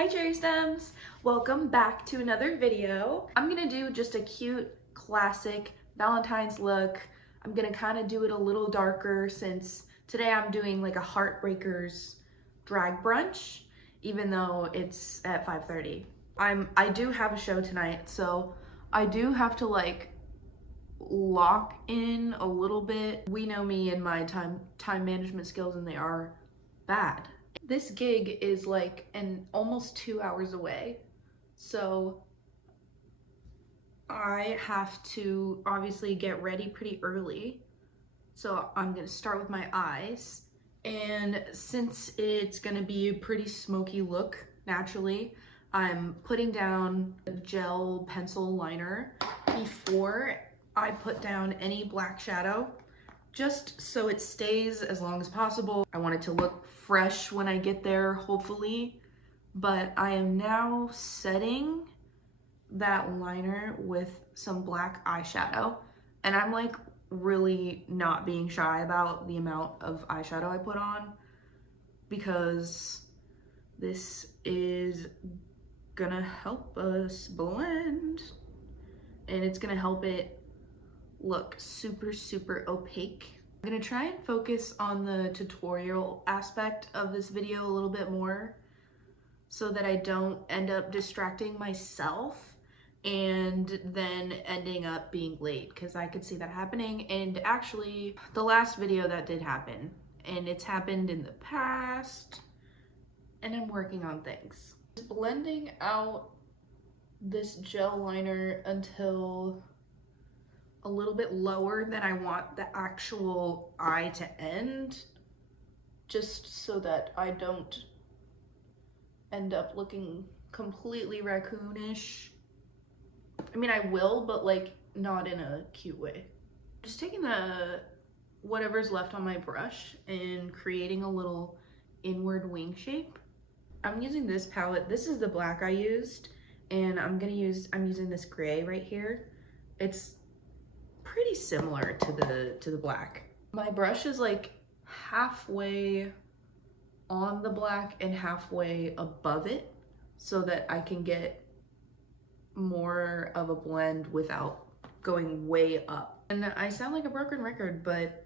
Hi cherry stems! Welcome back to another video. I'm gonna do just a cute classic Valentine's look. I'm gonna kind of do it a little darker since today I'm doing like a Heartbreakers drag brunch, even though it's at 5:30. I do have a show tonight, so I do have to like lock in a little bit. We know me and my time management skills, and they are bad. This gig is like almost 2 hours away, so I have to obviously get ready pretty early. So I'm gonna start with my eyes, and since it's gonna be a pretty smoky look naturally, I'm putting down a gel pencil liner before I put down any black shadow, just so it stays as long as possible. I want it to look fresh when I get there, hopefully, but I am now setting that liner with some black eyeshadow, and I'm like really not being shy about the amount of eyeshadow I put on, because this is gonna help us blend, and it's gonna help it look super opaque. I'm gonna try and focus on the tutorial aspect of this video a little bit more so that I don't end up distracting myself and then ending up being late, because I could see that happening. And actually the last video that did happen, and it's happened in the past, and I'm working on things. Just blending out this gel liner until a little bit lower than I want the actual eye to end, just so that I don't end up looking completely raccoonish. I mean, I will, but like not in a cute way. Just taking whatever's left on my brush and creating a little inward wing shape. I'm using this palette. This is the black I used, and I'm using this gray right here. It's pretty similar to the black. My brush is like halfway on the black and halfway above it, so that I can get more of a blend without going way up. And I sound like a broken record, but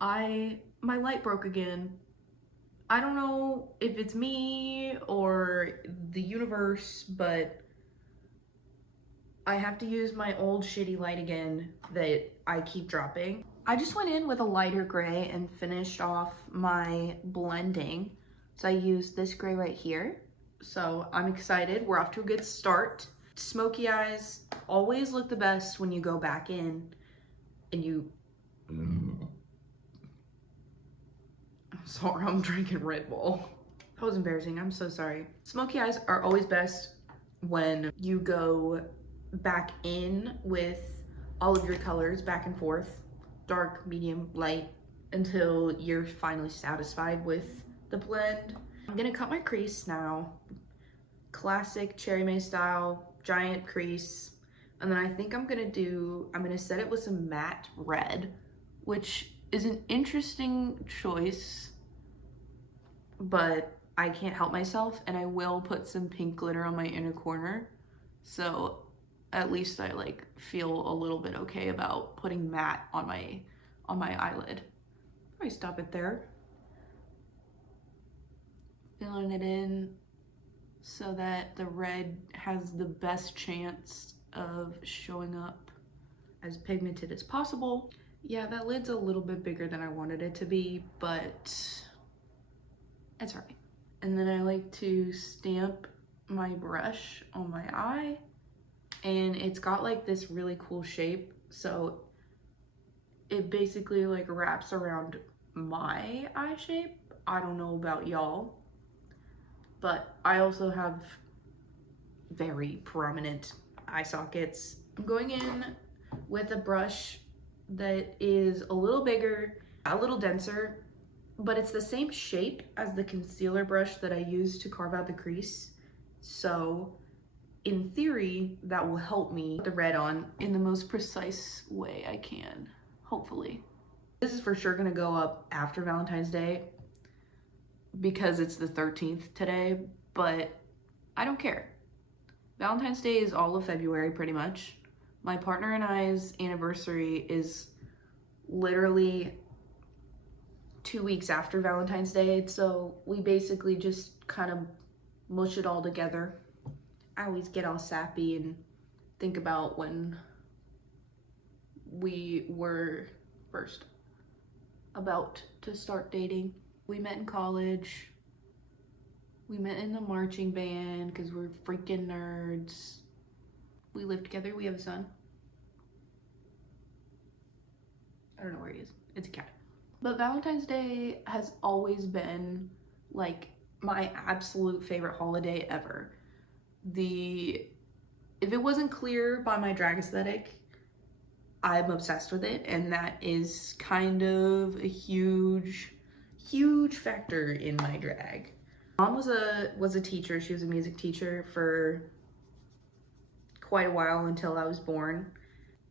my light broke again. I don't know if it's me or the universe, but I have to use my old shitty light again that I keep dropping. I just went in with a lighter gray and finished off my blending. So I used this gray right here. So I'm excited. We're off to a good start. Smoky eyes always look the best when you go back in and you... I'm sorry, I'm drinking Red Bull. That was embarrassing. I'm so sorry. Smoky eyes are always best when you go back in with all of your colors back and forth, dark, medium, light, until you're finally satisfied with the blend. I'm gonna cut my crease now. Classic Cherry May style, giant crease. And then I think I'm gonna set it with some matte red, which is an interesting choice, but I can't help myself, and I will put some pink glitter on my inner corner. So at least I like feel a little bit okay about putting matte on my eyelid. Probably stop it there. Filling it in so that the red has the best chance of showing up as pigmented as possible. Yeah, that lid's a little bit bigger than I wanted it to be, but it's right. And then I like to stamp my brush on my eye, and it's got like this really cool shape, so it basically like wraps around my eye shape. I don't know about y'all, but I also have very prominent eye sockets. I'm going in with a brush that is a little bigger, a little denser, but it's the same shape as the concealer brush that I used to carve out the crease. So in theory, that will help me put the red on in the most precise way I can, hopefully. This is for sure gonna go up after Valentine's Day because it's the 13th today, but I don't care. Valentine's Day is all of February pretty much. My partner and I's anniversary is literally 2 weeks after Valentine's Day, so we basically just kind of mush it all together. I always get all sappy and think about when we were first about to start dating. We met in college. We met in the marching band because we're freaking nerds. We live together. We have a son. I don't know where he is. It's a cat. But Valentine's Day has always been like my absolute favorite holiday ever. If it wasn't clear by my drag aesthetic, I'm obsessed with it, and that is kind of a huge factor in my drag. Mom was a teacher. She was a music teacher for quite a while until I was born.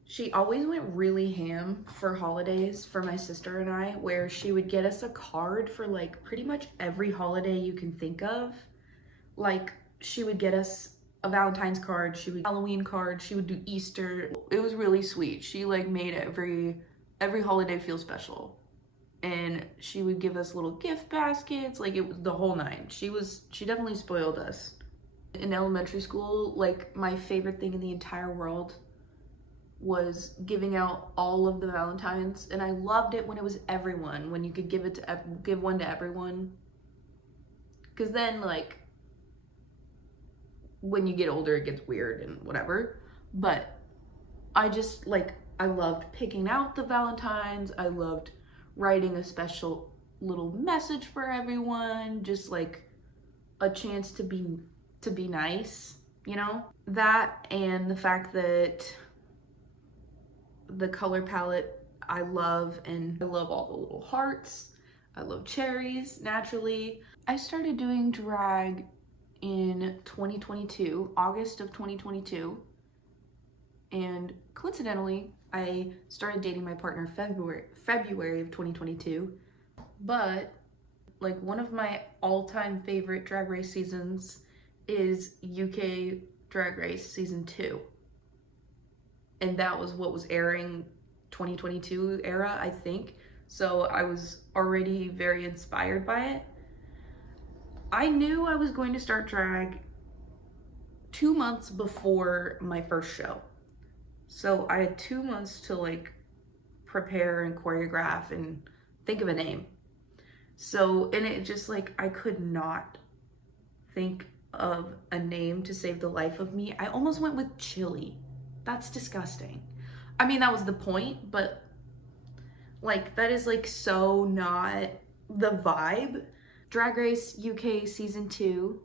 She always went really ham for holidays for my sister and I, where she would get us a card for like pretty much every holiday you can think of. Like, she would get us a Valentine's card, she would Halloween card, she would do Easter. It was really sweet. She like made every holiday feel special. And she would give us little gift baskets, like it was the whole nine. She definitely spoiled us. In elementary school, like my favorite thing in the entire world was giving out all of the Valentines, and I loved it when it was everyone, when you could give one to everyone. Because then, like, when you get older, it gets weird and whatever. But I just, like, I loved picking out the Valentines. I loved writing a special little message for everyone, just like a chance to be nice, you know? That, and the fact that the color palette I love, and I love all the little hearts. I love cherries, naturally. I started doing drag in 2022, August of 2022, and coincidentally, I started dating my partner February of 2022, but like one of my all-time favorite Drag Race seasons is UK Drag Race season 2. And that was what was airing 2022 era, I think. So I was already very inspired by it. I knew I was going to start drag 2 months before my first show. So I had 2 months to like prepare and choreograph and think of a name. So, and it just like, I could not think of a name to save the life of me. I almost went with Chili. That's disgusting. I mean, that was the point, but like, that is like so not the vibe. Drag Race UK season 2,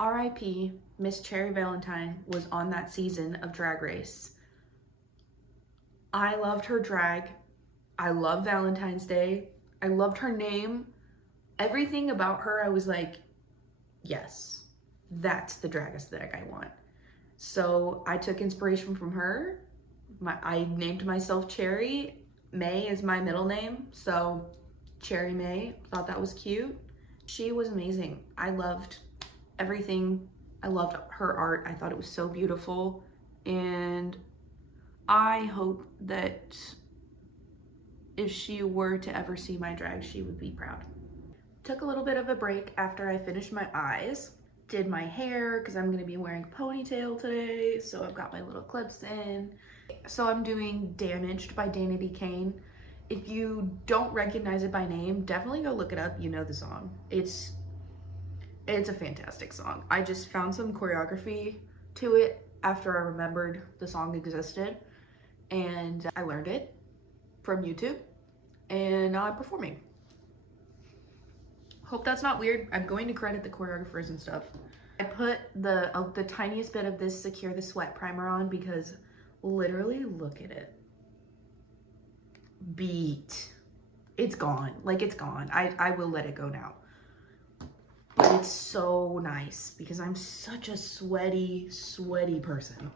RIP, Miss Cherry Valentine was on that season of Drag Race. I loved her drag. I love Valentine's Day. I loved her name. Everything about her, I was like, yes, that's the drag aesthetic I want. So I took inspiration from her. I named myself Cherry. May is my middle name, so Cherry May. Thought that was cute. She was amazing. I loved everything. I loved her art. I thought it was so beautiful. And I hope that if she were to ever see my drag, she would be proud. Took a little bit of a break after I finished my eyes. Did my hair, because I'm going to be wearing a ponytail today. So I've got my little clips in. So I'm doing Damaged by Danity Kane. If you don't recognize it by name, definitely go look it up. You know the song. It's a fantastic song. I just found some choreography to it after I remembered the song existed. And I learned it from YouTube. And now I'm performing. Hope that's not weird. I'm going to credit the choreographers and stuff. I put the tiniest bit of this Secure the Sweat primer on because literally look at it. Beat. It's gone. Like, it's gone. I will let it go now. But it's so nice because I'm such a sweaty person.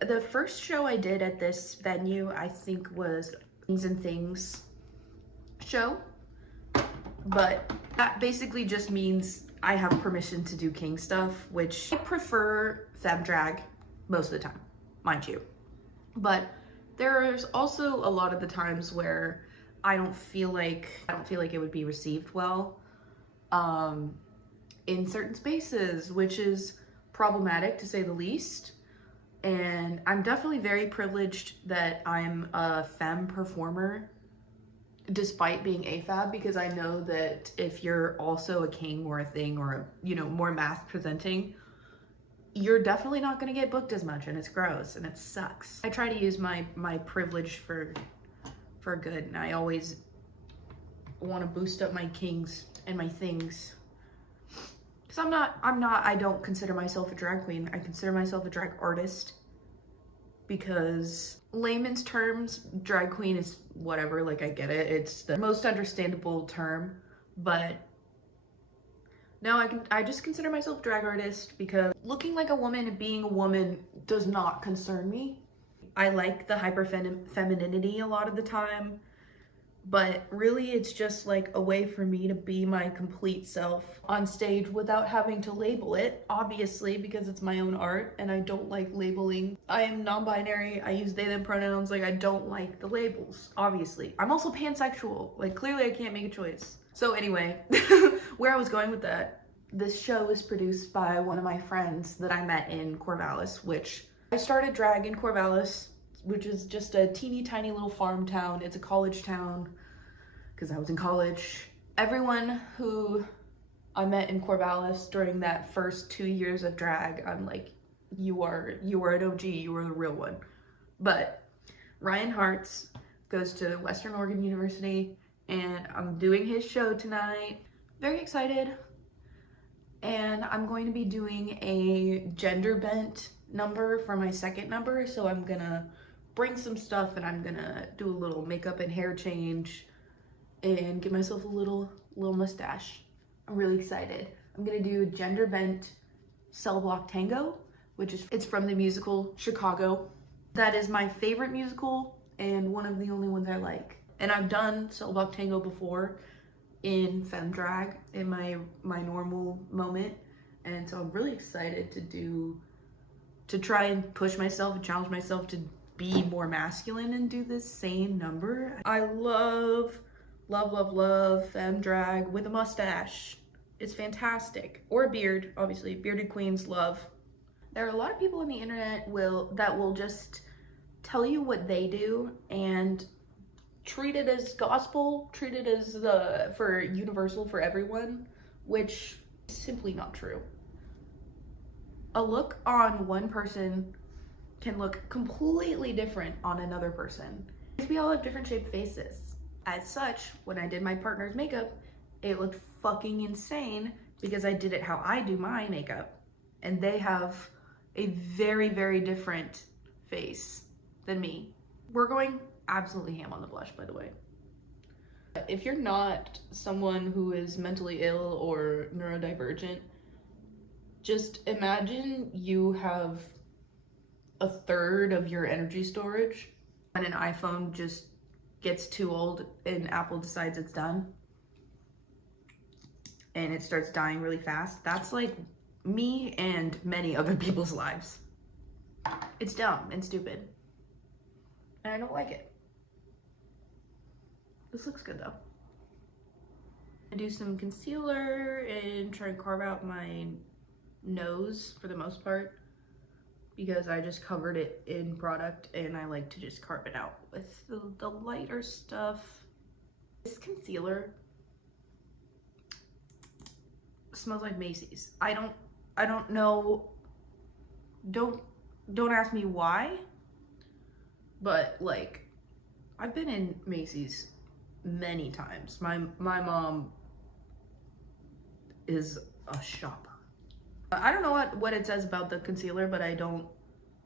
The first show I did at this venue, I think, was Things and Things show. But that basically just means I have permission to do king stuff, which I prefer femme drag most of the time, mind you. But there's also a lot of the times where I don't feel like it would be received well in certain spaces, which is problematic to say the least. And I'm definitely very privileged that I'm a femme performer despite being AFAB, because I know that if you're also a king or a thing or, you know, more mass presenting, you're definitely not going to get booked as much, and it's gross and it sucks. I try to use my privilege for good, and I always want to boost up my kings and my things. Because I don't consider myself a drag queen. I consider myself a drag artist, because layman's terms, drag queen is whatever, like I get it. It's the most understandable term, but no, I just consider myself a drag artist because looking like a woman and being a woman does not concern me. I like the hyper femininity a lot of the time, but really it's just like a way for me to be my complete self on stage without having to label it, obviously, because it's my own art and I don't like labeling. I am non-binary, I use they them pronouns, like I don't like the labels, obviously. I'm also pansexual, like clearly I can't make a choice. So anyway, where I was going with that, this show is produced by one of my friends that I met in Corvallis, which I started drag in Corvallis, which is just a teeny tiny little farm town. It's a college town because I was in college. Everyone who I met in Corvallis during that first 2 years of drag, I'm like, you are an OG, you are the real one. But Ryan Hartz goes to Western Oregon University, and I'm doing his show tonight. Very excited. And I'm going to be doing a gender bent number for my second number, so I'm gonna bring some stuff and I'm gonna do a little makeup and hair change and give myself a little mustache. I'm really excited. I'm gonna do gender bent cell block tango, it's from the musical Chicago. That is my favorite musical and one of the only ones I like. And I've done cell block tango before in femme drag in my normal moment, and so I'm really excited to try and push myself and challenge myself to be more masculine and do this same number. I love femme drag with a mustache. It's fantastic. Or a beard, obviously. Bearded queens love. There are a lot of people on the internet that will just tell you what they do and treat it as gospel, treat it as for universal for everyone, which is simply not true. A look on one person can look completely different on another person. We all have different shaped faces. As such, when I did my partner's makeup, it looked fucking insane because I did it how I do my makeup. And they have a very, very different face than me. We're going absolutely ham on the blush, by the way. If you're not someone who is mentally ill or neurodivergent, just imagine you have a third of your energy storage when an iPhone just gets too old and Apple decides it's done and it starts dying really fast. That's like me and many other people's lives. It's dumb and stupid, and I don't like it. This looks good though. I do some concealer and try and carve out my nose for the most part, because I just covered it in product and I like to just carve it out with the lighter stuff. This concealer smells like Macy's. I don't know, don't ask me why, but like I've been in Macy's many times. My mom is a shopper. I don't know what it says about the concealer, but I don't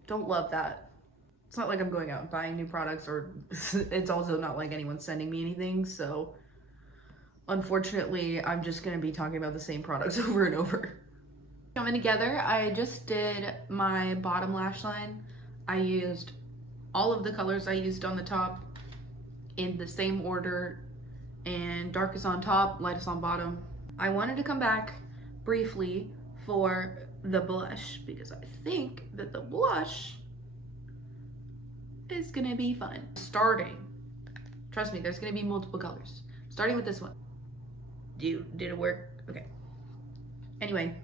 love that. It's not like I'm going out and buying new products, or it's also not like anyone's sending me anything, so unfortunately I'm just gonna be talking about the same products over and over. Coming together, I just did my bottom lash line. I used all of the colors I used on the top in the same order, and darkest on top, lightest on bottom. I wanted to come back briefly for the blush because I think that the blush is gonna be fun. Starting, trust me, there's gonna be multiple colors. Starting with this one. Did it work? Okay. Anyway,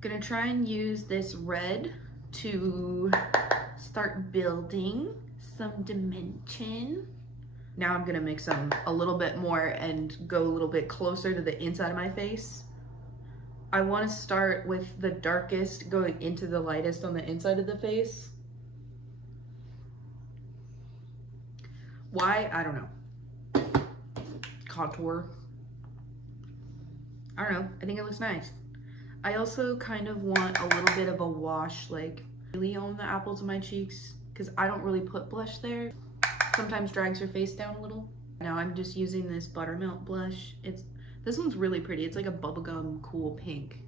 gonna try and use this red to start building some dimension. Now I'm gonna mix them a little bit more and go a little bit closer to the inside of my face. I want to start with the darkest going into the lightest on the inside of the face. Why? I don't know. Contour. I don't know. I think it looks nice. I also kind of want a little bit of a wash, like really on the apples of my cheeks, because I don't really put blush there. Sometimes drags your face down a little. Now I'm just using this buttermilk blush. This one's really pretty. It's like a bubblegum cool pink.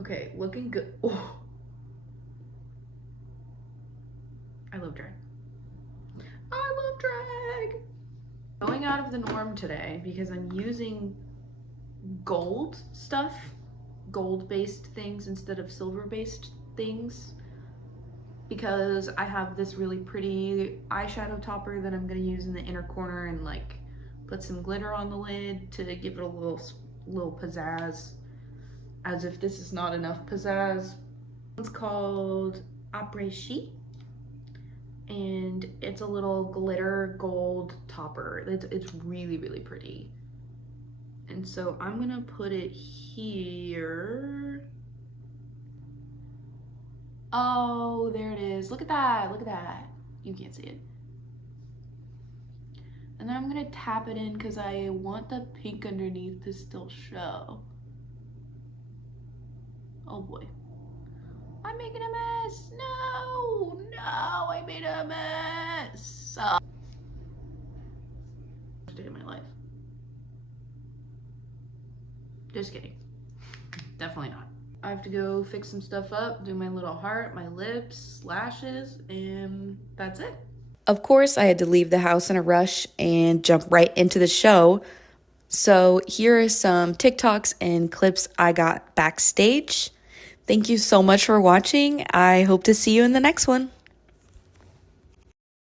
Okay, looking good. Oh. I love drag. I love drag. Going out of the norm today because I'm using gold stuff, gold-based things instead of silver-based things, because I have this really pretty eyeshadow topper that I'm gonna use in the inner corner and like put some glitter on the lid to give it a little pizzazz, as if this is not enough pizzazz. It's called Après Ski, and it's a little glitter gold topper. It's really, really pretty. And so I'm gonna put it here. Oh, there it is. Look at that, look at that. You can't see it. And then I'm gonna tap it in because I want the pink underneath to still show. Oh boy. I'm making a mess. No, I made a mess. Day of my life. Just kidding. Definitely not. I have to go fix some stuff up, do my little heart, my lips, lashes, and that's it. Of course, I had to leave the house in a rush and jump right into the show. So here are some TikToks and clips I got backstage. Thank you so much for watching. I hope to see you in the next one.